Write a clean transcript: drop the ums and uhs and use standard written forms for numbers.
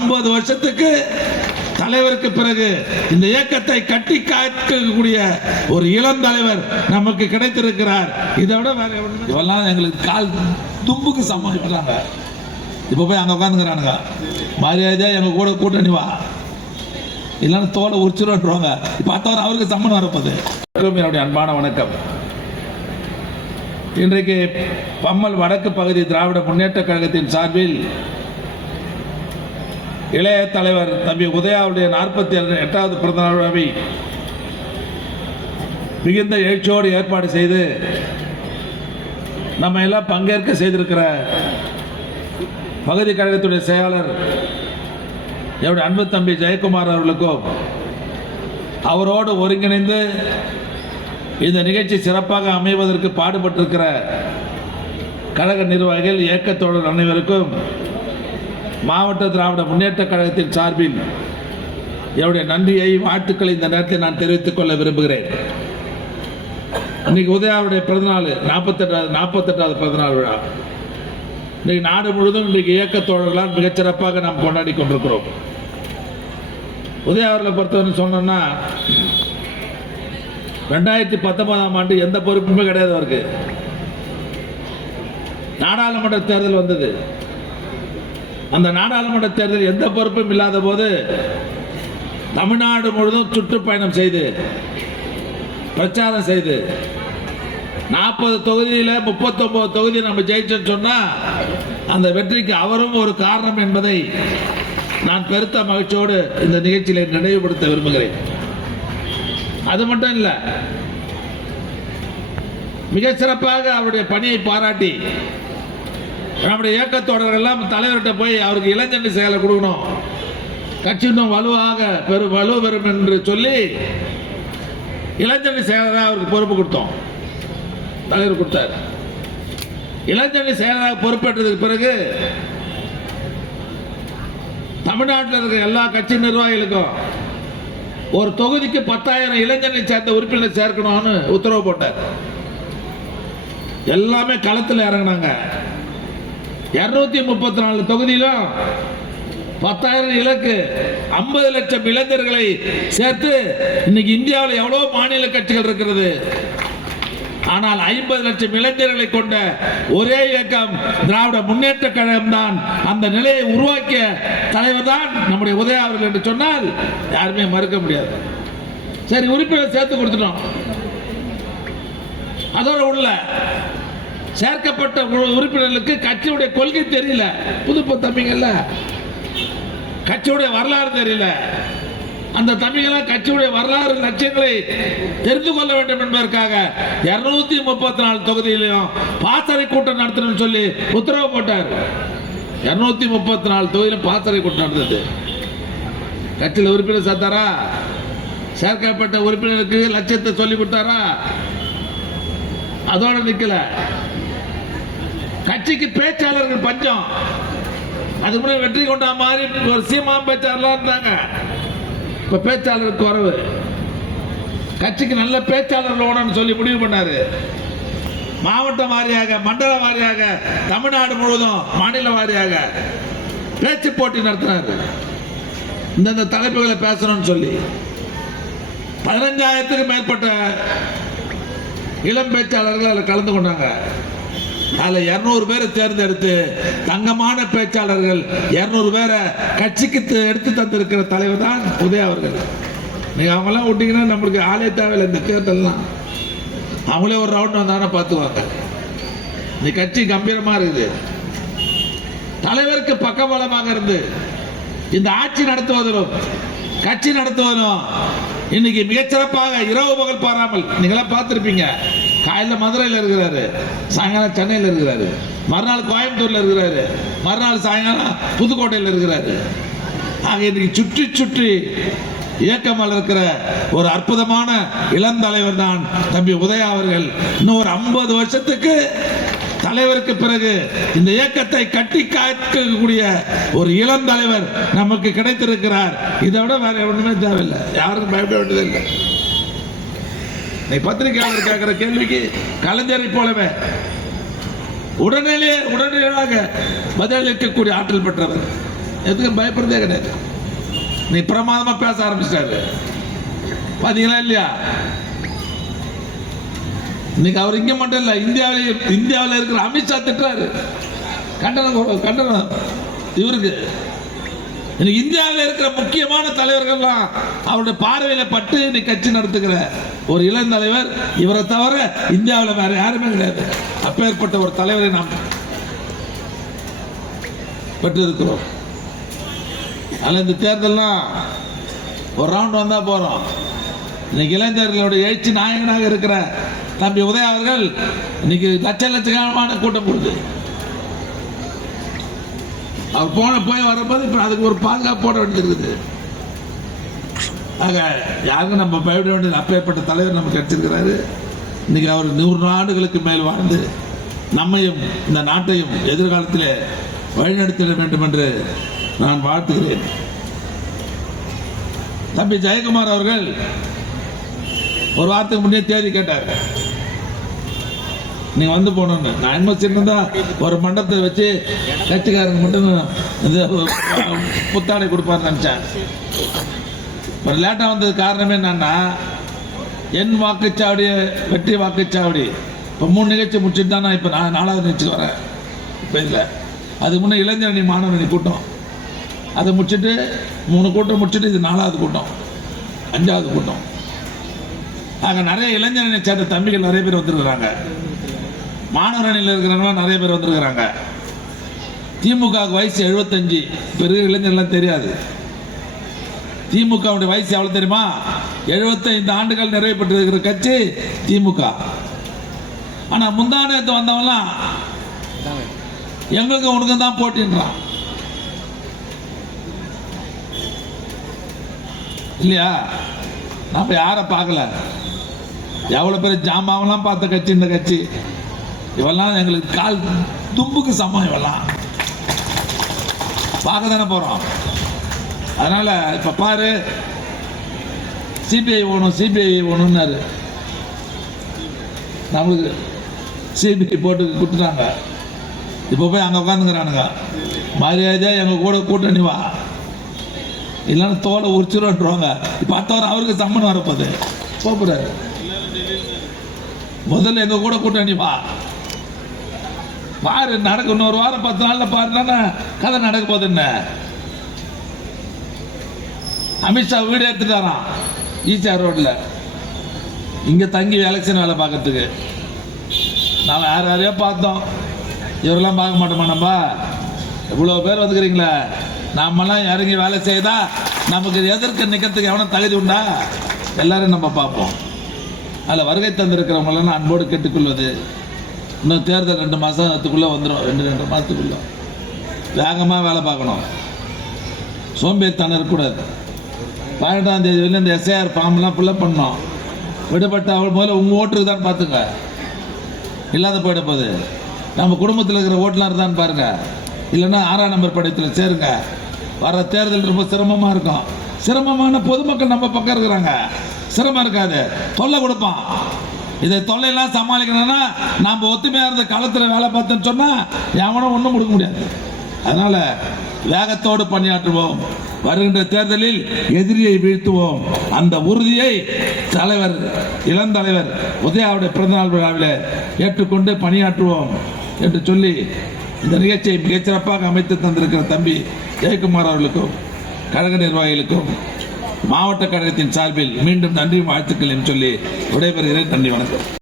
50 வருஷத்துக்கு தலைவருக்கு பிறகு இந்த இயக்கத்தை கட்டி காக்கக்கூடிய ஒரு இளம் தலைவர் நமக்கு கிடைத்திருக்கிறார். இதை விட இவெல்லாம் எங்களுக்கு கால் தும்புக்கு சமாளிக்கிறாங்க. இப்போ போய் அங்கே உட்காந்துக்கிறானுங்க, மரியாதையாக எங்கள் கூட கூட்டணி வா, இல்லைன்னா தோலை உரிச்சிருவாங்க. பார்த்தவர் அவருக்கு சம்மன் வரப்போது. என்னுடைய அன்பான வணக்கம். இன்றைக்கு பம்மல் வடக்கு பகுதி திராவிட முன்னேற்ற கழகத்தின் சார்பில் இளைய தலைவர் தம்பி உதயாவுடைய 48வது பிறந்தநாள் விழாவை மிகுந்த எழுச்சியோடு ஏற்பாடு செய்து நம்ம எல்லாம் பங்கேற்க செய்திருக்கிற பகுதி கழகத்துடைய செயலாளர் என்னுடைய அன்பு தம்பி ஜெயக்குமார் அவர்களுக்கும், அவரோடு ஒருங்கிணைந்து இந்த நிகழ்ச்சி சிறப்பாக அமைவதற்கு பாடுபட்டிருக்கிற கழக நிர்வாகிகள், இயக்கத்தோழர் அனைவருக்கும் மாவட்ட திராவிட முன்னேற்ற கழகத்தின் சார்பில் என்னுடைய நன்றியை, வாழ்த்துக்களை இந்த நேரத்தில் நான் தெரிவித்துக் கொள்ள விரும்புகிறேன். இன்னைக்கு உதயாவுடைய பிறந்தநாள் 48வது பிறந்தநாள் விழா. இன்றைக்கு நாடு முழுவதும் இன்றைக்கு இயக்கத்தோழர்களால் மிகச்சிறப்பாக நாம் கொண்டாடி கொண்டிருக்கிறோம். உதயா அவர்களை பொறுத்தவரை சொன்னோம்னா 2019ஆம் ஆண்டு எந்த பொறுப்புமே கிடையாது அவருக்கு. நாடாளுமன்ற தேர்தல் வந்தது. அந்த நாடாளுமன்ற தேர்தல் எந்த பொறுப்பும் இல்லாத போது தமிழ்நாடு முழுவதும் சுற்றுப்பயணம் செய்து பிரச்சாரம் செய்து 40 தொகுதியில் 39 தொகுதி நம்ம ஜெயிச்சோன்னு சொன்னா அந்த வெற்றிக்கு அவரும் ஒரு காரணம் என்பதை நான் பெருத்த மகிழ்ச்சியோடு இந்த நிகழ்ச்சியில நினைவுபடுத்த விரும்புகிறேன். அது மட்டும் இல்லை, மிக சிறப்பாக அவருடைய பணியை பாராட்டி நம்முடைய இயக்கத்தோழர்கள் எல்லாம் தலைவர்கிட்ட போய் அவருக்கு இளைஞரணி செயலை கொடுக்கணும், கட்சி இன்னும் வலுவாக வலு பெறும் என்று சொல்லி இளைஞரணி செயலராக அவருக்கு பொறுப்பு கொடுத்தோம். தலைவர் கொடுத்தார். இளைஞரணி செயலராக பொறுப்பேற்றதுக்கு பிறகு தமிழ்நாட்டில் இருக்கிற எல்லா கட்சி நிர்வாகிகளுக்கும் ஒரு தொகுதிக்கு 10,000 இளைஞரணி சேர்ந்த உறுப்பினர் சேர்க்கணும்னு உத்தரவு போட்டார். எல்லாமே களத்தில் இறங்கினாங்க. 234 தொகுதியிலும் 10,000 இலக்கு, 50 லட்சம் இளைஞர்களை சேர்த்து இன்னைக்கு இந்தியாவில் எவ்வளவு மாநில கட்சிகள் இருக்கிறது. ஆனால் 50 லட்சம் இளைஞர்களை கொண்ட ஒரே இயக்கம் திராவிட முன்னேற்ற கழகம் தான். அந்த நிலையை உருவாக்கிய தலைவர் தான் நம்முடைய உதயா அவர்கள் என்று சொன்னால் யாருமே மறுக்க முடியாது. சரி, உறுப்பினர் சேர்த்து கொடுத்துட்டோம். அதோட உள்ள சேர்க்கப்பட்ட உறுப்பினர்களுக்கு கட்சியுடைய கொள்கை தெரியல, புது தம்பிங்கல்ல, கட்சியுடைய வரலாறு தெரியல. அந்த தம்பிகள் கட்சியுடைய வரலாறு லட்சியங்களை தெரிந்து கொள்ள வேண்டும் என்பதற்காக 234 தொகுதியிலும் பாசறை கூட்டம் நடத்தணும்னு சொல்லி உத்தரவு போட்டார். 234 தொகுதியிலும் பாசறை கூட்டம் நடந்தது. கட்சியில் உறுப்பினர் சேர்த்தாரா? சேர்க்கப்பட்ட உறுப்பினருக்கு லட்சியத்தை சொல்லி கொடுத்தாரா? அதோட நிக்கல. கட்சிக்கு பேச்சாளர்கள் பஞ்சம். அதுக்கு முன்னாடி வெற்றி கொண்டா மாதிரி ஒரு சீமா பேச்சாளர்லாம் இருந்தாங்க. இப்ப பேச்சாளருக்கு குறைவு. கட்சிக்கு நல்ல பேச்சாளர்கள் ஓடன்னு சொல்லி முடிவு பண்ணாரு. மாவட்ட வாரியாக, மண்டல வாரியாக, தமிழ்நாடு முழுவதும் மாநில வாரியாக பேச்சு போட்டி நடத்தினார். இந்தந்த தலைப்புகளை பேசணும்னு சொல்லி 15,000க்கு மேற்பட்ட இளம் பேச்சாளர்கள் அதில் கலந்து கொண்டாங்க. அதில் 200 பேரை தேர்ந்தெடுத்து தங்கமான பேச்சாளர்கள் 200 பேரை கட்சிக்கு எடுத்து தந்திருக்கிற தலைவர் தான் உதயா அவர்கள். நீங்கள் அவங்கெல்லாம் விட்டீங்கன்னா நம்மளுக்கு ஆளே தேவையில்லை. இந்த தேர்தல்லாம் அவங்களே ஒரு ரவுண்ட் வந்தாங்கன்னா பார்த்துவாங்க. இந்த கட்சி கம்பீரமாக இருக்குது. தலைவருக்கு பக்கபலமாக இருந்து இந்த ஆட்சி நடத்துவதிலும் கட்சி நடத்துவதும் இன்னைக்கு மிகச்சிறப்பாக இரவு பகல் பாராமல் நீங்களாம் பார்த்துருப்பீங்க. காலையில் மதுரையில் இருக்கிறாரு, சாயங்காலம் சென்னையில் இருக்கிறாரு, மறுநாள் கோயம்புத்தூர்ல இருக்கிறாரு, மறுநாள் சாயங்காலம் புதுக்கோட்டையில் இருக்கிறாரு. ஆக இன்னைக்கு சுற்றி சுற்றி இயக்கம் வளர்க்கிற ஒரு அற்புதமான இளம் தலைவர் தான் தம்பி உதயா அவர்கள். இன்னும் ஒரு 50 வருஷத்துக்கு தலைவருக்கு பிறகு இந்த இயக்கத்தை கட்டி காக்கக்கூடிய ஒரு இளம் தலைவர் நமக்கு கிடைத்திருக்கிறார். இதை விட வேற ஒண்ணுமே தேவையில்லை. யாருக்கும் பயப்பட வேண்டியதில்லை. பத்திரிகையாளர் கேட்கிற கேள்விக்கு கலைஞரை போலவே உடனடியாக பதிலளிக்கக்கூடிய ஆற்றல் பெற்றவர். எதுக்கு பயப்படுறதே கிடையாது. நீ பிரமாதமா பேச ஆரம்பிச்சிட்டாரு பாத்தீங்களா இல்லையா? இன்னைக்கு அவர் இங்க மட்டும் இல்ல, இந்தியாவில் இருக்கிற அமித்ஷா திட்டுறாரு. கண்டனம் இவருக்கு. இன்னைக்கு இந்தியாவில் இருக்கிற முக்கியமான தலைவர்கள்லாம் அவருடைய பார்வையில பட்டு இன்னைக்கு கட்சி நடத்துகிற ஒரு இளம் தலைவர் இவரை தவிர இந்தியாவில் வேற யாருமே கிடையாது. அப்பேற்பட்ட ஒரு தலைவரை நாம் பெற்று இருக்கிறோம். அதில் இந்த தேர்தல்லாம் ஒரு ரவுண்ட் வந்தா போறோம். இன்னைக்கு இளைஞர்களுடைய எழுச்சி நாயகனாக இருக்கிற தம்பி உதய அவர்கள் இன்னைக்கு லட்சக்கணக்கான கூட்டம் கொடுத்து அவர் போய் வரும்போது இப்ப அதுக்கு ஒரு பாதுகாப்பு போட வேண்டியிருக்குது. ஆக யாருக்கும் நம்ம பயப்பட வேண்டியது. அப்பேற்பட்ட தலைவர் நமக்கு கிடைச்சிருக்கிறாரு. இன்னைக்கு அவர் 100 ஆண்டுகளுக்கு மேல் வாழ்ந்து நம்மையும் இந்த நாட்டையும் எதிர்காலத்திலே வழிநடத்திட வேண்டும் என்று நான் வாழ்த்துகிறேன். தம்பி ஜெயக்குமார் அவர்கள் ஒரு வாரத்துக்கு முன்னே தேதி கேட்டார், நீங்க வந்து போனோன்னு. நான் என்ன சின்னதா ஒரு மண்டபத்தை வச்சு கட்சிக்காரங்க மட்டும் இந்த புத்தாடை கொடுப்பாருன்னு நினைச்சேன். ஒரு லேட்டா வந்தது காரணமே என்னன்னா, என் வாக்குச்சாவடி வெற்றி வாக்குச்சாவடி இப்போ 3 நிகழ்ச்சி முடிச்சுட்டு தான் நான் இப்போ 4வது நிகழ்ச்சிக்கு வரேன். இப்போ இல்லை, அதுக்கு முன்னே இளைஞரணி மாணவரணி கூட்டம் அதை முடிச்சுட்டு 3 கூட்டம் முடிச்சுட்டு இது 4வது கூட்டம், 5வது கூட்டம். ஆக நிறைய இளைஞரணி சேர்ந்த தம்பிகள் நிறைய பேர் வந்திருக்கிறாங்க. மாணவர் அணியில் இருக்கிறவங்க நிறைய பேர் வந்திருக்கிறாங்க. திமுக வயசு 75. பெரிய இளைஞர்லாம் தெரியாது. திமுக வயசு எவ்வளவு தெரியுமா? 75 ஆண்டுகள் நிறைவு பெற்றிருக்கிற கட்சி திமுக. ஆனா முந்தானத்து வந்தவங்களாம் எங்களுக்கு உனக்கு தான் போட்டின்றான் இல்லையா? நம்ம யாரை பார்க்கல, எவ்வளவு பேர் ஜாமாவெல்லாம் பார்த்த கட்சி இந்த கட்சி. இவெல்லாம் எங்களுக்கு கால் தும்புக்கு சமம். இவெல்லாம் பார்க்க தானே போறோம். அதனால இப்ப பாரு, சிபிஐ ஓணும்னாரு. நம்மளுக்கு சிபிஐ போட்டு கொடுத்துட்டாங்க. இப்போ போய் அங்கே உட்காந்துக்கிறானுங்க. மரியாதையா எங்க கூட கூட்டணி வா, இல்லைன்னா தோலை உரிச்சிருவாங்க. இப்போ அடுத்தவரை அவருக்கு சம்மன் வரப்போகுது, போறாரு. முதல்ல எங்க கூட கூட்டணி வா, பாரு நடக்கும். இன்னொரு வாரம் 10 நாள்ல பாருன்னா கதை நடக்க போகுது. என்ன அமித்ஷா வீடு எடுத்துட்டாராம் ஈசிஆர் ரோட்ல, இங்க தங்கி எலெக்ஷன் வேலை பார்க்கறதுக்கு. நாம யாரையோ பார்த்தோம், இவரெல்லாம் பார்க்க மாட்டோமா? நம்ம இவ்வளவு பேர் வந்துக்கிறீங்களே, நாமெல்லாம் இறங்கி வேலை செய்தா நமக்கு எதற்கு நிக்கிறதுக்கு எவனும் தகுதி உண்டா? எல்லாரும் நம்ம பார்ப்போம். அதில் வருகை தந்திருக்கிறவங்களெல்லாம் அன்போடு கேட்டுக்கொள்வது, இன்னும் தேர்தல் 2 மாதத்துக்குள்ளே வந்துடும். 2 மாதத்துக்குள்ள வேகமாக வேலை பார்க்கணும். சோம்பேறித்தனம் இருக்கக்கூடாது. 18ஆம் தேதி வரையும் இந்த எஸ்ஐஆர் ஃபார்ம்லாம் ஃபில்அப் பண்ணோம். விடுபட்ட அவள் முதல்ல உங்கள் ஓட்டுக்கு தான் பார்த்துங்க, இல்லாத போயிட போகுது. நம்ம குடும்பத்தில் இருக்கிற ஓட்டுலாம் இருந்தான்னு பாருங்க, இல்லைன்னா 6ஆம் நம்பர் படையத்தில் சேருங்க. வர தேர்தல் ரொம்ப சிரமமாக இருக்கும். சிரமமான பொதுமக்கள் நம்ம பக்கம் இருக்கிறாங்க. சிரமம் இருக்காது, தொல்லை கொடுப்பான். இதை தொல்லையெல்லாம் சமாளிக்கணும்னா நாம் ஒத்துமையாக இருந்த காலத்தில் வேலை பார்த்தோன்னு சொன்னால் எவனும் ஒன்றும் கொடுக்க முடியாது. அதனால வேகத்தோடு பணியாற்றுவோம். வருகின்ற தேர்தலில் எதிரியை வீழ்த்துவோம். அந்த உறுதியை தலைவர் இளந்தலைவர் உதயாவுடைய பிறந்தநாள் விழாவில் ஏற்றுக்கொண்டு பணியாற்றுவோம் என்று சொல்லி இந்த நிகழ்ச்சியை மிகச்சிறப்பாக அமைத்து தந்திருக்கிற தம்பி ஜெயக்குமார் அவர்களுக்கும் கழக நிர்வாகிகளுக்கும் மாவட்ட கழகத்தின் சார்பில் மீண்டும் நன்றி வாழ்த்துக்கள் என்று சொல்லி விடைபெறுகிறேன். நன்றி, வணக்கம்.